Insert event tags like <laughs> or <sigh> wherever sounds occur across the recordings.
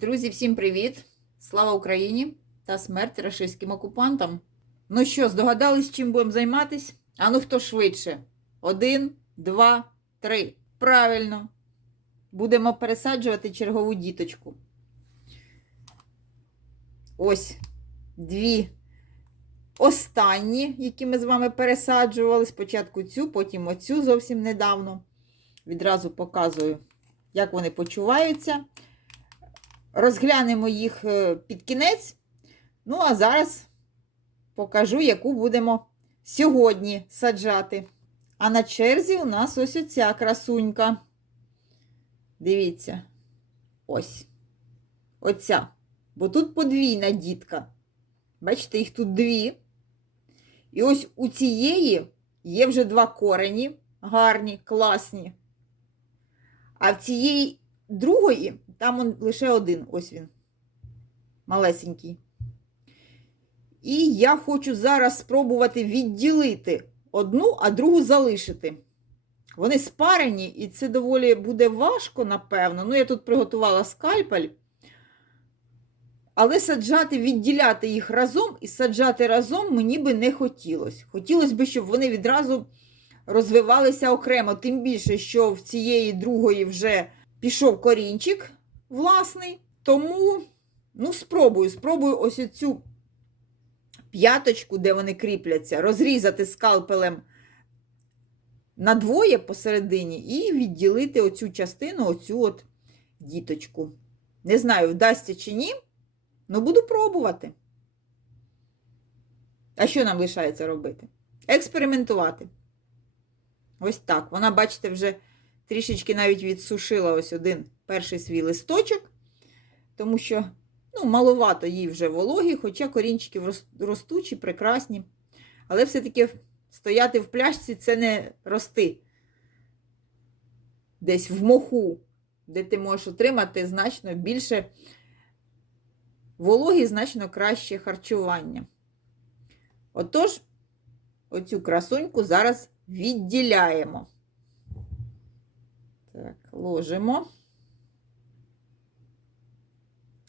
Друзі, всім привіт! Слава Україні та смерть рашистським окупантам. Ну що, здогадались, чим будемо займатися? А ну хто швидше? Один, два, три. Правильно. Будемо пересаджувати чергову діточку. Ось дві останні, які ми з вами пересаджували. Спочатку цю, потім оцю зовсім недавно. Відразу показую, як вони почуваються. Розглянемо їх е, під кінець. Ну, а зараз покажу, яку будемо сьогодні саджати. А на черзі у нас ось оця красунька. Дивіться. Ось. Оця. Бо тут подвійна дітка. Бачите, їх тут дві. І ось у цієї є вже два корені. Гарні, класні. А в цієї другої, там он лише один, ось він, малесенький. І я хочу зараз спробувати відділити одну, а другу залишити. Вони спарені, і це доволі буде важко, напевно. Ну, я тут приготувала скальпель. Але саджати, відділяти їх разом і саджати разом мені би не хотілося. Хотілося б, щоб вони відразу розвивалися окремо, тим більше, що в цієї другої вже пішов корінчик власний. Тому, ну, спробую, спробую ось цю п'яточку, де вони кріпляться, розрізати скалпелем на двоє посередині і відділити оцю частину, оцю от діточку. Не знаю, вдасться чи ні, але буду пробувати. А що нам лишається робити? Експериментувати. Ось так. Вона, бачите, вже трішечки навіть відсушила ось один перший свій листочок, тому що ну, маловато їй вже вологі, хоча корінчики ростучі, прекрасні. Але все-таки стояти в пляшці це не рости десь в моху, де ти можеш отримати значно більше вологі, значно краще харчування. Отож, оцю красуньку зараз відділяємо. Так, ложимо.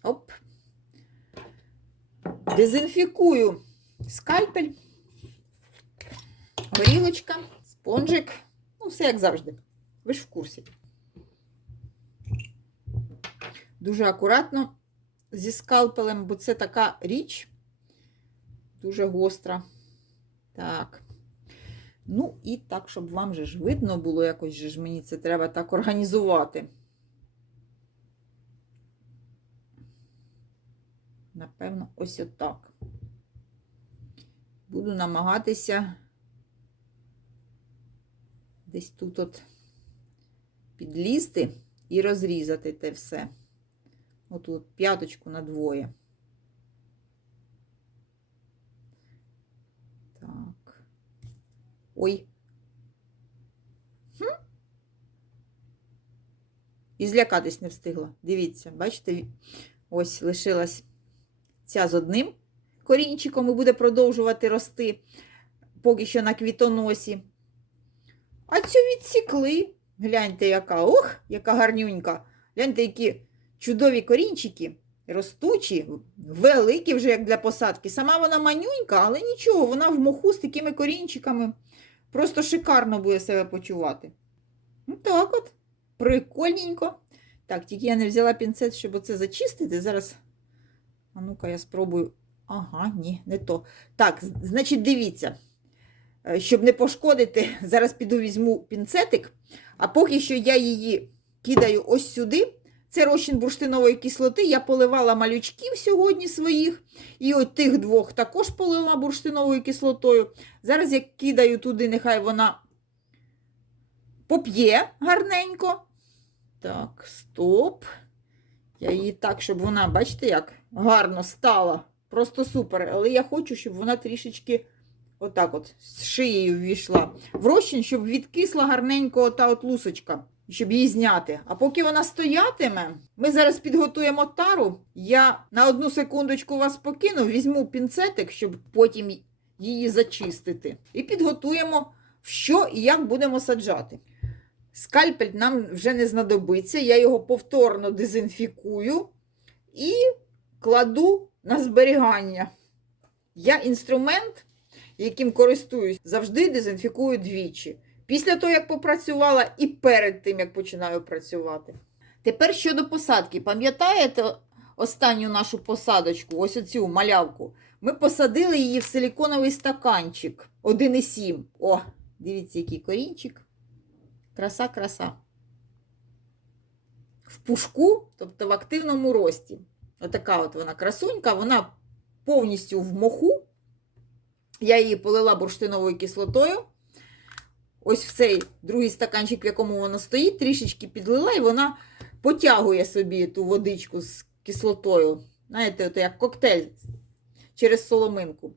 Оп. Дезінфікую скальпель, горілочка, спонжик. Ну, все як завжди. Ви ж в курсі. Дуже акуратно зі скальпелем, бо це така річ дуже гостра. Так. Ну, і так, щоб вам же ж видно було, якось же ж мені це треба так організувати. Напевно, ось отак. Буду намагатися десь тут от підлізти і розрізати те все. Отут п'яточку на двоє. Так. Ой. Хм? І злякатись не встигла. Дивіться, бачите, ось лишилась ця з одним корінчиком і буде продовжувати рости поки що на квітоносі. А цю відсікли. Гляньте, яка. Ох, яка гарнюнька. Гляньте, які чудові корінчики, ростучі, великі вже, як для посадки. Сама вона манюнька, але нічого, вона в моху з такими корінчиками. Просто шикарно буде себе почувати. Ну, так от, прикольненько. Так, тільки я не взяла пінцет, щоб оце зачистити. Зараз. А ну-ка, я спробую. Ага, ні, не то. Так, значить, дивіться. Е, щоб не пошкодити, <laughs> зараз піду візьму пінцетик, а поки що я її кидаю ось сюди. Це розчин бурштинової кислоти. Я поливала малючків сьогодні своїх. І от тих двох також полила бурштиновою кислотою. Зараз я кидаю туди, нехай вона поп'є гарненько. Так, стоп. Я її так, щоб вона, бачите, як гарно стала. Просто супер. Але я хочу, щоб вона трішечки отак от з шиєю ввійшла. В розчин, щоб відкисла гарненько ота от лусочка щоб її зняти. А поки вона стоятиме, ми зараз підготуємо тару. Я на одну секундочку вас покину, візьму пінцетик, щоб потім її зачистити. І підготуємо що і як будемо саджати. Скальпель нам вже не знадобиться, я його повторно дезінфікую і кладу на зберігання. Я інструмент, яким користуюсь, завжди дезінфікую двічі. Після того, як попрацювала, і перед тим, як починаю працювати. Тепер щодо посадки. Пам'ятаєте останню нашу посадочку, ось оцю малявку? Ми посадили її в силіконовий стаканчик 1,7. О, дивіться, який корінчик. Краса, краса. В пушку, тобто в активному рості. Отака от вона красунька, вона повністю в моху. Я її полила бурштиновою кислотою. Ось в цей другий стаканчик, в якому вона стоїть, трішечки підлила, і вона потягує собі ту водичку з кислотою. Знаєте, от як коктейль через соломинку.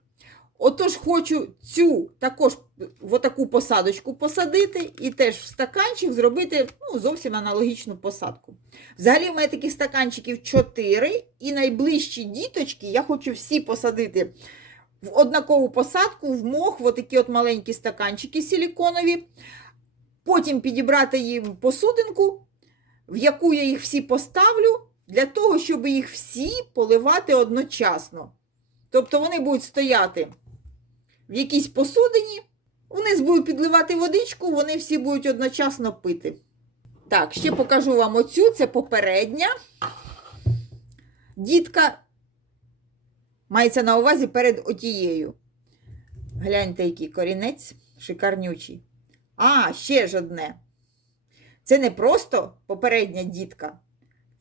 Отож, хочу цю також в отаку посадочку посадити і теж в стаканчик зробити ну, зовсім аналогічну посадку. Взагалі, в мене таких стаканчиків 4, і найближчі діточки я хочу всі посадити в однакову посадку, в мох, отакі от маленькі стаканчики силіконові. Потім підібрати їм посудинку, в яку я їх всі поставлю, для того, щоб їх всі поливати одночасно. Тобто вони будуть стояти в якійсь посудині, вниз будуть підливати водичку, вони всі будуть одночасно пити. Так, ще покажу вам оцю, це попередня. Дітка мається на увазі перед отією. Гляньте, який корінець шикарнючий. А, ще ж одне. Це не просто попередня дітка,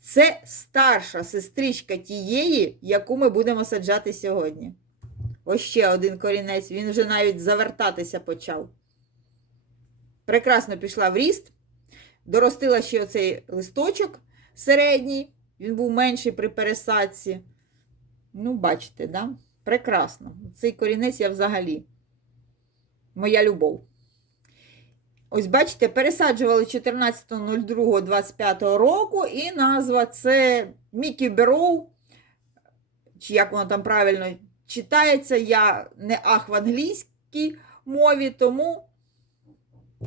це старша сестричка тієї, яку ми будемо саджати сьогодні. Ось ще один корінець, він вже навіть завертатися почав. Прекрасно пішла в ріст. Доростила ще оцей листочок середній, він був менший при пересадці. Ну, бачите, да? Прекрасно. Цей корінець я взагалі. Моя любов. Ось, бачите, пересаджували 14.02.25 року, і назва це Мікі Бероу, чи як воно там правильно читається, я не ах в англійській мові, тому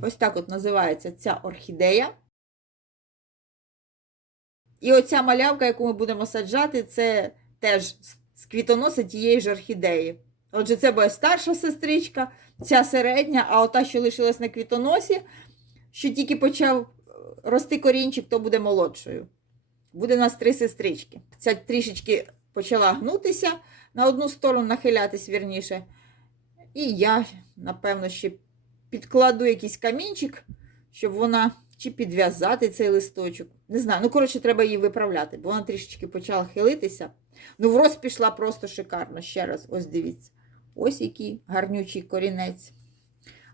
ось так от називається ця орхідея. І оця малявка, яку ми будемо саджати, це теж з квітоноса тієї ж орхідеї. Отже, це буде старша сестричка, ця середня, а ота, що лишилась на квітоносі, що тільки почав рости корінчик, то буде молодшою. Буде у нас три сестрички. Ця трішечки почала гнутися на одну сторону, нахилятись вірніше. І я, напевно, ще підкладу якийсь камінчик, щоб вона чи підв'язати цей листочок. Не знаю, ну, коротше, треба її виправляти, бо вона трішечки почала хилитися. Ну, в рост пішла просто шикарно. Ще раз, ось дивіться. Ось який гарнючий корінець.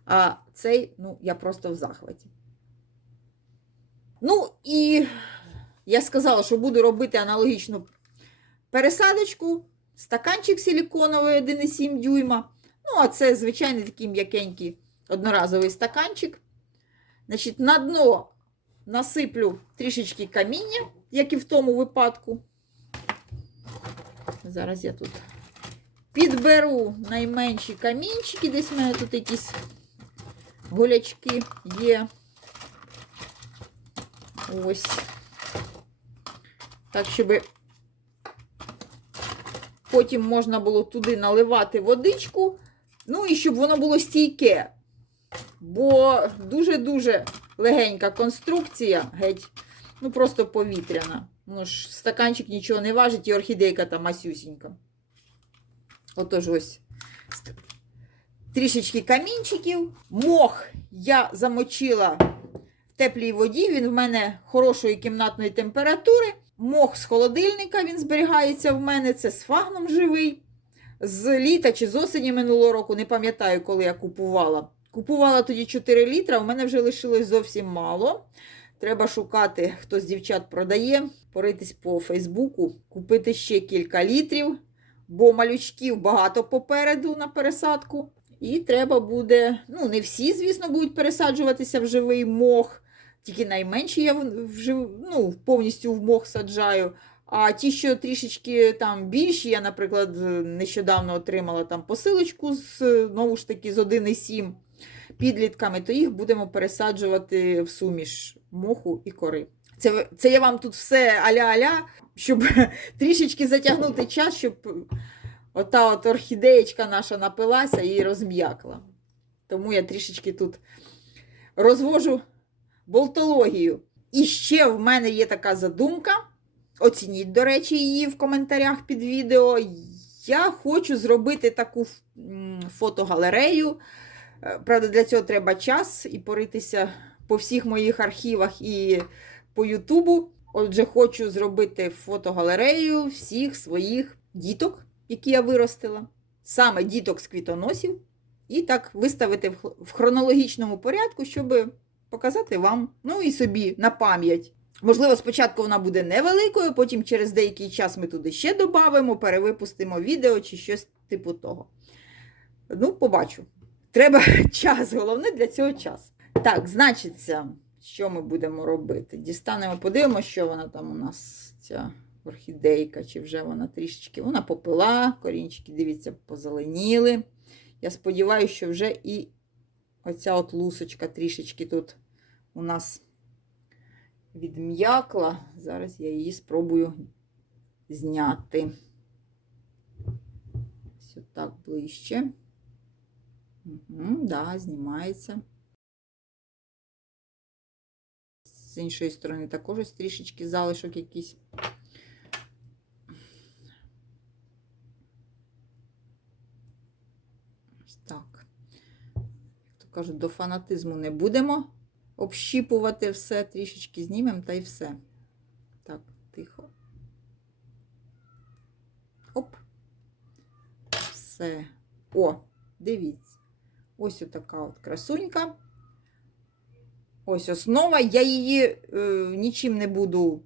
А цей, ну, я просто в захваті. Ну, і я сказала, що буду робити аналогічну пересадочку, стаканчик силіконовий 1,7 дюйма. Ну, а це звичайний такий м'якенький одноразовий стаканчик. Значить, на дно насиплю трішечки каміння, як і в тому випадку. Зараз я тут підберу найменші камінчики. Десь в мене тут якісь голячки є. Ось. Так, щоб потім можна було туди наливати водичку. Ну і щоб воно було стійке. Бо дуже-дуже легенька конструкція, геть, ну просто повітряна. Ну ж, стаканчик нічого не важить, і орхідейка там масюсінька. Отож ось трішечки камінчиків. Мох я замочила в теплій воді. Він в мене хорошої кімнатної температури. Мох з холодильника він зберігається в мене. Це з фагном живий. З літа чи з осені минулого року, не пам'ятаю, коли я купувала. Купувала тоді 4 літра, у мене вже лишилось зовсім мало. Треба шукати, хто з дівчат продає, поритись по Фейсбуку, купити ще кілька літрів, бо малючків багато попереду на пересадку. І треба буде, ну, не всі, звісно, будуть пересаджуватися в живий мох, тільки найменші я в жив, ну, повністю в мох саджаю. А ті, що трішечки там більші, я, наприклад, нещодавно отримала там посилочку з, знову ж таки, з 1,7 підлітками, то їх будемо пересаджувати в суміш моху і кори. Це, це я вам тут все аля-аля, щоб <laughs> трішечки затягнути час, щоб ота от орхідеєчка наша напилася і розм'якла. Тому я трішечки тут розвожу болтологію. І ще в мене є така задумка. Оцініть, до речі, її в коментарях під відео. Я хочу зробити таку фотогалерею. Е, Правда, для цього треба час і поритися по всіх моїх архівах і по Ютубу. Отже, хочу зробити фотогалерею всіх своїх діток, які я виростила, саме діток з квітоносів, і так виставити в хронологічному порядку, щоб показати вам, ну і собі на пам'ять. Можливо, спочатку вона буде невеликою, потім через деякий час ми туди ще додамо, перевипустимо відео чи щось типу того. Ну, побачу. Треба <laughs> час, головне для цього час. Так, значиться, що ми будемо робити? Дістанемо, подивимося, що вона там у нас, ця орхідейка, чи вже вона трішечки. Вона попила, корінчики, дивіться, позеленіли. Я сподіваюся, що вже і оця от лусочка трішечки тут у нас відм'якла. Зараз я її спробую зняти. Ось так ближче. Угу, да, знімається. З іншої сторони також ось трішечки залишок якийсь. Ось так. Як то кажуть, до фанатизму не будемо общіпувати все, трішечки знімемо та й все. Так, тихо. Оп. Все. О, дивіться. Ось отака от красунька. Ось основа. Я її е, нічим не буду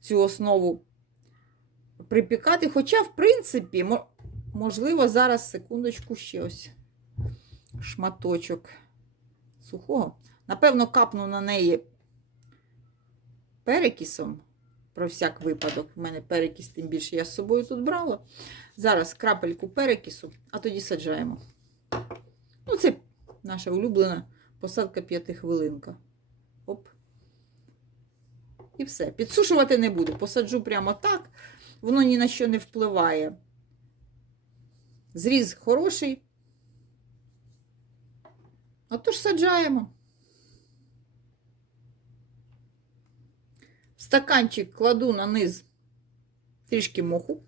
цю основу припікати. Хоча, в принципі, можливо, зараз секундочку ще ось шматочок сухого. Напевно, капну на неї перекисом. Про всяк випадок. У мене перекис, тим більше я з собою тут брала. Зараз крапельку перекису, а тоді саджаємо. Ну, це наша улюблена посадка п'ятихвилинка. Оп. І все. Підсушувати не буду. Посаджу прямо так. Воно ні на що не впливає. Зріз хороший. Отож саджаємо. В стаканчик кладу на низ трішки моху.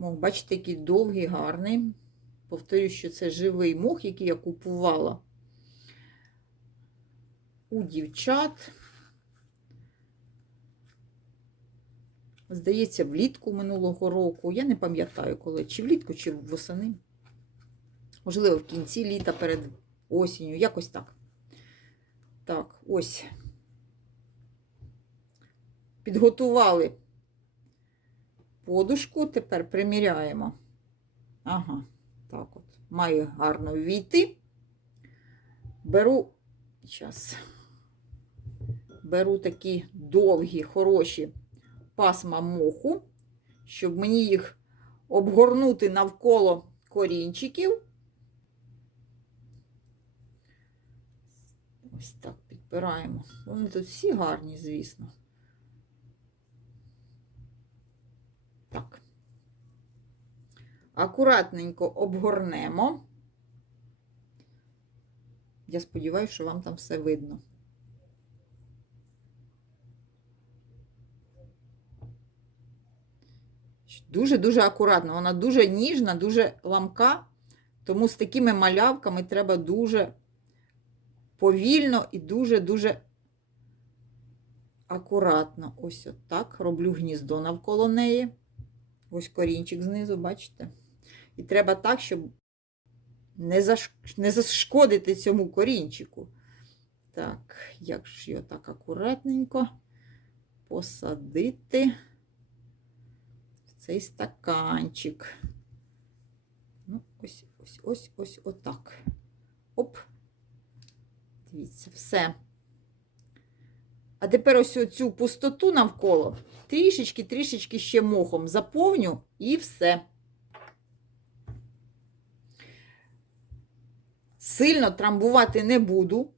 Мох, бачите, який довгий, гарний. Повторюю, що це живий мох, який я купувала у дівчат. Здається, влітку минулого року. Я не пам'ятаю, коли, чи влітку, чи восени. Можливо, в кінці літа перед осінню, якось так. Так, ось. Підготували подушку, тепер приміряємо. Ага, так от. Має гарно війти. Беру, зараз, беру такі довгі, хороші пасма моху, щоб мені їх обгорнути навколо корінчиків. Ось так підпираємо. Вони тут всі гарні, звісно. Так. Акуратненько обгорнемо. Я сподіваюся, що вам там все видно. Дуже-дуже акуратно. Вона дуже ніжна, дуже ламка, тому з такими малявками треба дуже повільно і дуже-дуже акуратно. Ось отак. Роблю гніздо навколо неї. Ось корінчик знизу, бачите? І треба так, щоб не, заш... не зашкодити цьому корінчику. Так, як ж його так акуратненько посадити в цей стаканчик. Ну, ось, ось, ось, ось отак. Оп. Дивіться, все. А тепер ось цю пустоту навколо трішечки-трішечки ще мохом заповню і все. Сильно трамбувати не буду.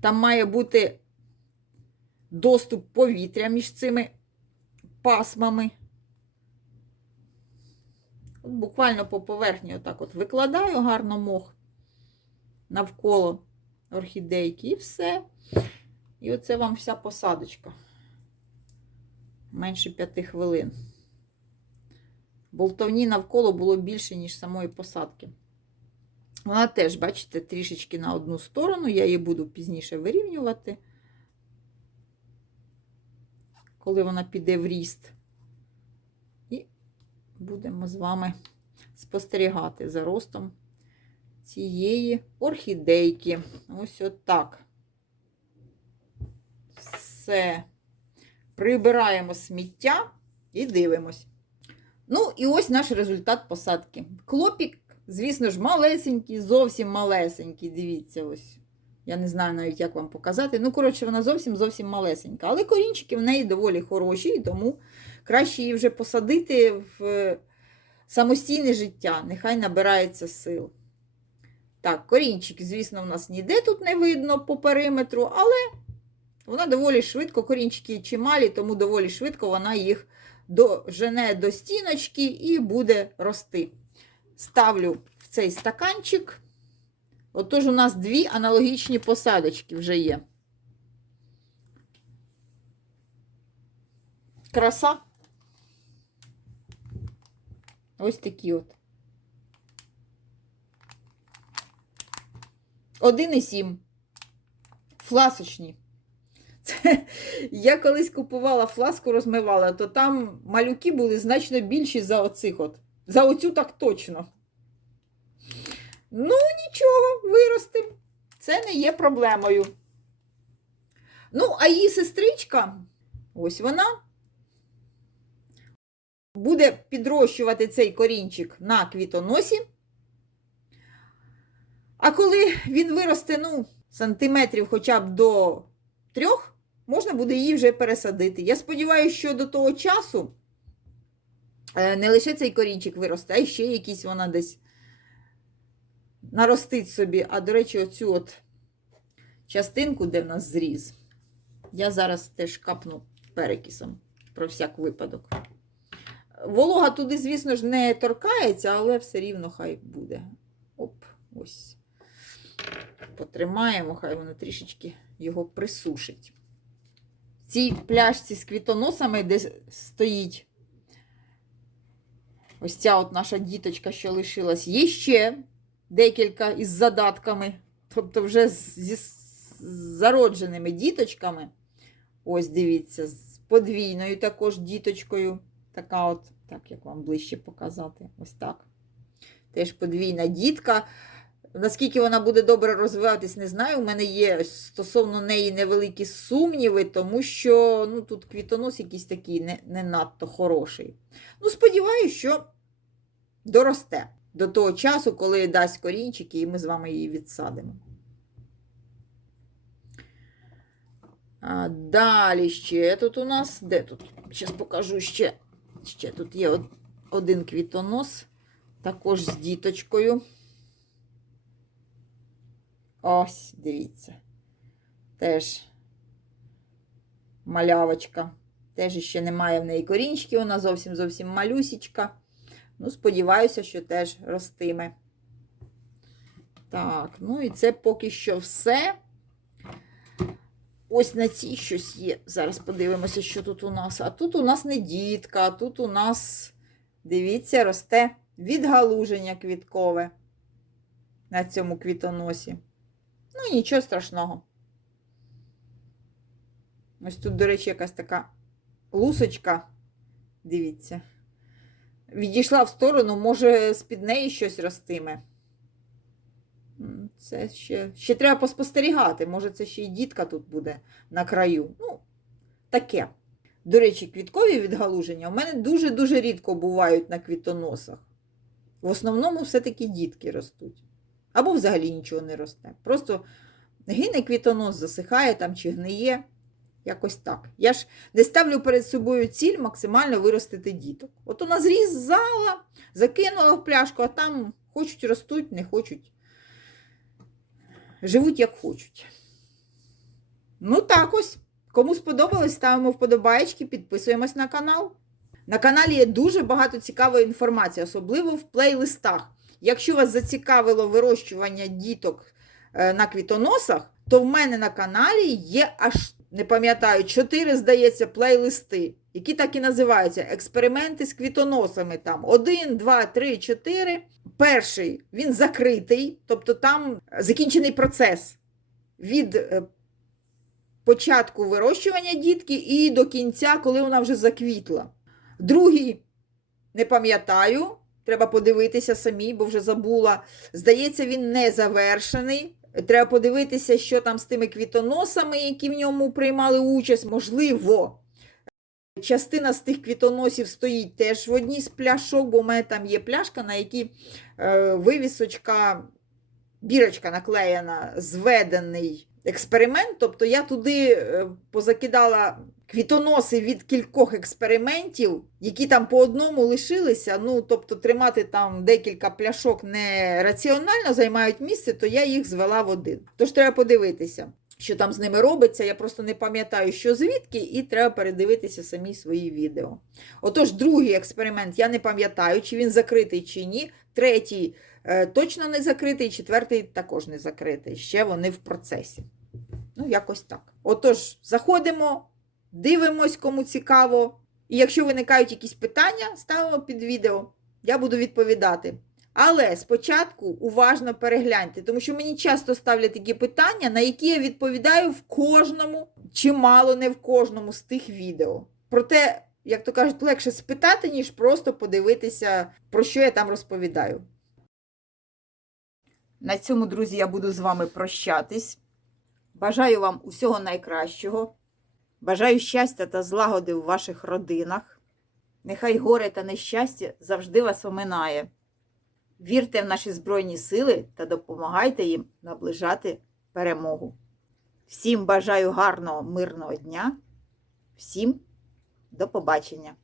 Там має бути доступ повітря між цими пасмами. От буквально по поверхні отак от викладаю гарно мох навколо орхідейки і все. І оце вам вся посадочка. Менше п'яти хвилин. Болтовні навколо було більше, ніж самої посадки. Вона теж, бачите, трішечки на одну сторону. Я її буду пізніше вирівнювати, коли вона піде в ріст. І будемо з вами спостерігати за ростом цієї орхідейки. Ось отак. Все. Прибираємо сміття і дивимось. Ну, і ось наш результат посадки. Клопік, звісно ж, малесенький, зовсім малесенький. Дивіться, ось. Я не знаю навіть, як вам показати. Ну, коротше, вона зовсім зовсім малесенька. Але корінчики в неї доволі хороші, і тому краще її вже посадити в е, самостійне життя. Нехай набирається сил. Так, корінчик, звісно, в нас ніде тут не видно по периметру, але вона доволі швидко, корінчики чималі, тому доволі швидко вона їх дожене до стіночки і буде рости. Ставлю в цей стаканчик. Отож, у нас дві аналогічні посадочки вже є. Краса. Ось такі от. 1,7. Фласочні. Це, я колись купувала фласку, розмивала, то там малюки були значно більші за оцих от. За оцю так точно. Ну, нічого, виростим. Це не є проблемою. Ну, а її сестричка, ось вона, буде підрощувати цей корінчик на квітоносі. А коли він виросте, ну, сантиметрів хоча б до трьох, можна буде її вже пересадити. Я сподіваюся, що до того часу не лише цей корінчик виросте, а ще якийсь вона десь наростить собі. А, до речі, оцю от частинку, де в нас зріз, я зараз теж капну перекисом про всяк випадок. Волога туди, звісно ж, не торкається, але все рівно хай буде. Оп, ось. Потримаємо, хай воно трішечки його присушить. В цій пляшці з квітоносами, де стоїть ось ця от наша діточка, що лишилась, є ще декілька із задатками, тобто вже зі зародженими діточками. Ось дивіться, з подвійною також діточкою. Така от, так як вам ближче показати, ось так. Теж подвійна дітка. Наскільки вона буде добре розвиватись, не знаю. У мене є стосовно неї невеликі сумніви, тому що ну, тут квітонос якийсь такий не, не надто хороший. Ну, сподіваюся, що доросте до того часу, коли дасть корінчики, і ми з вами її відсадимо. Далі ще тут у нас. Де тут? Зараз покажу ще. Ще тут є один квітонос, також з діточкою. Ось, дивіться. Теж малявочка. Теж ще немає в неї корінчиків, вона зовсім зовсім малюсічка. Ну, сподіваюся, що теж ростиме. Так, ну і це поки що все. Ось на цій щось є. Зараз подивимося, що тут у нас. А тут у нас не дітка, а тут у нас, дивіться, росте відгалуження квіткове на цьому квітоносі. Ну, нічого страшного. Ось тут, до речі, якась така лусочка. Дивіться. Відійшла в сторону, може, з-під неї щось ростиме. Це ще ще треба поспостерігати. Може, це ще й дітка тут буде на краю. Ну, таке. До речі, квіткові відгалуження у мене дуже-дуже рідко бувають на квітоносах. В основному все-таки дітки ростуть. Або взагалі нічого не росте. Просто гине квітонос, засихає там чи гниє. Якось так. Я ж не ставлю перед собою ціль максимально виростити діток. От вона зрізала, закинула в пляшку, а там хочуть ростуть, не хочуть. живуть як хочуть. Ну, так ось. Кому сподобалось, ставимо вподобаєчки, підписуємось на канал. На каналі є дуже багато цікавої інформації, особливо в плейлистах. Якщо вас зацікавило вирощування діток е, на квітоносах, то в мене на каналі є аж, не пам'ятаю, 4, здається, плейлисти, які так і називаються Експерименти з квітоносами. Там 1, 2, 3, 4. Перший він закритий, тобто там закінчений процес від е, початку вирощування дітки і до кінця, коли вона вже заквітла. Другий не пам'ятаю, треба подивитися самі, бо вже забула. Здається, він не завершений. Треба подивитися, що там з тими квітоносами, які в ньому приймали участь. Можливо, частина з тих квітоносів стоїть теж в одній з пляшок, бо в мене там є пляшка, на якій е, вивісочка, бірочка наклеєна, зведений експеримент. Тобто я туди е, позакидала квітоноси від кількох експериментів, які там по одному лишилися. Ну, тобто, тримати там декілька пляшок не раціонально займають місце, то я їх звела в один. Тож треба подивитися. Що там з ними робиться, я просто не пам'ятаю, що звідки, і треба передивитися самі свої відео. Отож, другий експеримент я не пам'ятаю, чи він закритий, чи ні. Третій е, точно не закритий, четвертий також не закритий. Ще вони в процесі. Ну, якось так. Отож, заходимо, дивимось, кому цікаво. І якщо виникають якісь питання, ставимо під відео. Я буду відповідати. Але спочатку уважно перегляньте, тому що мені часто ставлять такі питання, на які я відповідаю в кожному, чи мало не в кожному з тих відео. Проте, як то кажуть, легше спитати, ніж просто подивитися, про що я там розповідаю. На цьому, друзі, я буду з вами прощатись. Бажаю вам усього найкращого. Бажаю щастя та злагоди у ваших родинах. Нехай горе та нещастя завжди вас оминає. Вірте в наші Збройні сили та допомагайте їм наближати перемогу. Всім бажаю гарного, мирного дня. Всім до побачення!